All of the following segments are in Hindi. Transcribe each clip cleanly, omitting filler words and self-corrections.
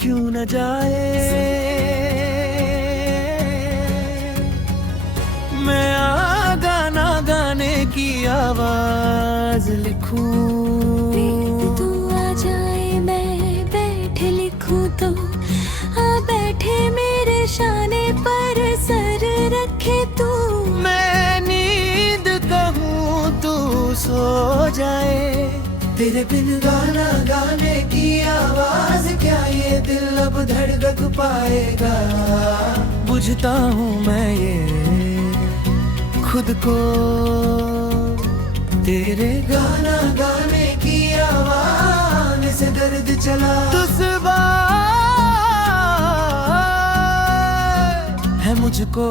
क्यों न जाए मैं गाना गाने की आवाज लिखूं। तू आ जाए मैं बैठे लिखूं तो आ बैठे मेरे शाने पर सर रखे तू। मैं नींद कहूँ तू सो जाए तेरे बिन गाना गाने की आवाज क्या ये दिल अब धड़क पाएगा। बुझता हूँ मैं ये खुद को तेरे गाना गाने की आवाज से दर्द चला तुझ है मुझको।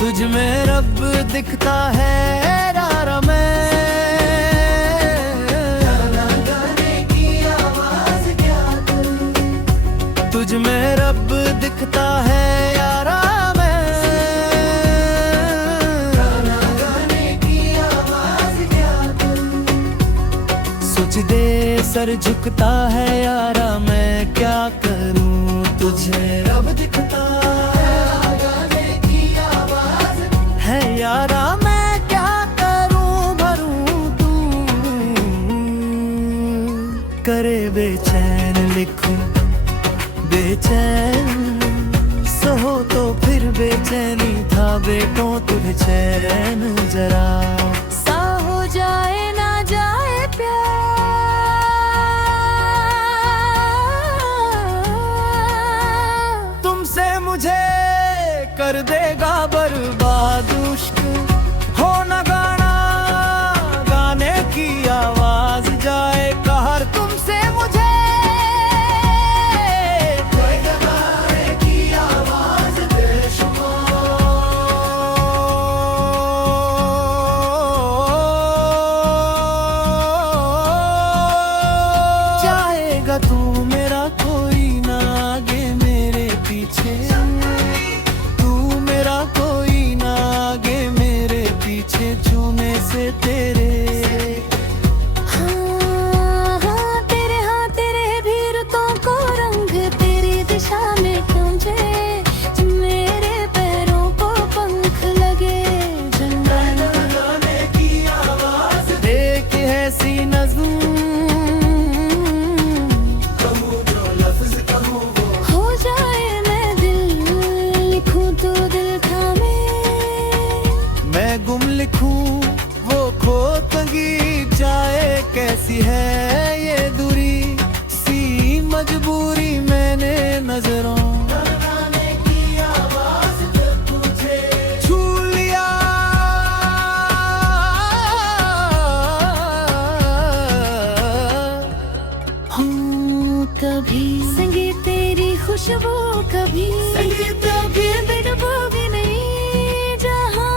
तुझ में रब दिखता है यारा मैं गाना गाने की आवाज क्या तुझ में रब दिखता है यारा मैं गाना गाने की आवाज क्या सोच दे सर झुकता है यारा मैं क्या करूं तुझे रब दिखता यारा मैं क्या करूं भरूं तू करे बेचैन लिखूं बेचैन सहो तो फिर बेचैनी था बेटों तुझे चैन जरा सा हो जाए ना जाए प्यार तुमसे मुझे कर देगा बर्बाद इश्क हो न गाना गाने की आवाज जाए कहर तुमसे मुझे गाने की आवाज बेशुमार जाएगा तू मेरा कोई ना आगे मेरे पीछे झूमे से तेरे हाँ तेरे भी रुतों को रंग तेरी दिशा में गूंजे मेरे पैरों को पंख लगे झंडा गाने की आवाज एक ऐसी नज़्म कहूँ जो लफ्ज़ कहूँ वो हो जाए मैं दिल लिखूं तो दिल थामे मैं गुम लिखूं वो खो तंगी जाए कैसी है ये दूरी सी मजबूरी मैंने नजरों गाने की आवाज जब तुझे छू लिया हूँ कभी संगीत तेरी खुशबू कभी संगीत भी बिडबू भी नहीं जहाँ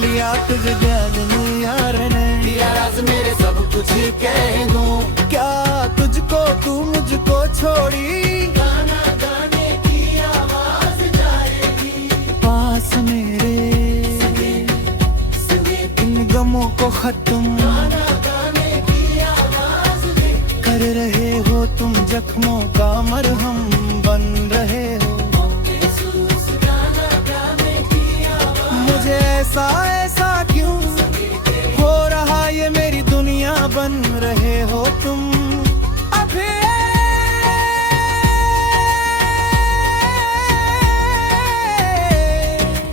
लिया तुझे याद नहीं यार ने दिया राज मेरे सब कुछ कह दूं क्या तुझको तू मुझको छोड़ी गाना गाने की आवाज जाएगी पास मेरे इन गमों को खत्म गाना गाने की आवाज कर रहे हो तुम जख्मों का मरहम बन रहे हो मुझे ऐसा क्यों हो रहा ये मेरी दुनिया बन रहे हो तुम अभी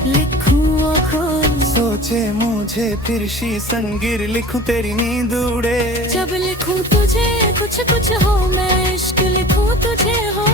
लिखूं खुद सोचे मुझे तिरछी संगीर लिखूं तेरी नींद उड़े जब लिखूं तुझे कुछ कुछ हो मैं इश्क लिखूं तुझे हो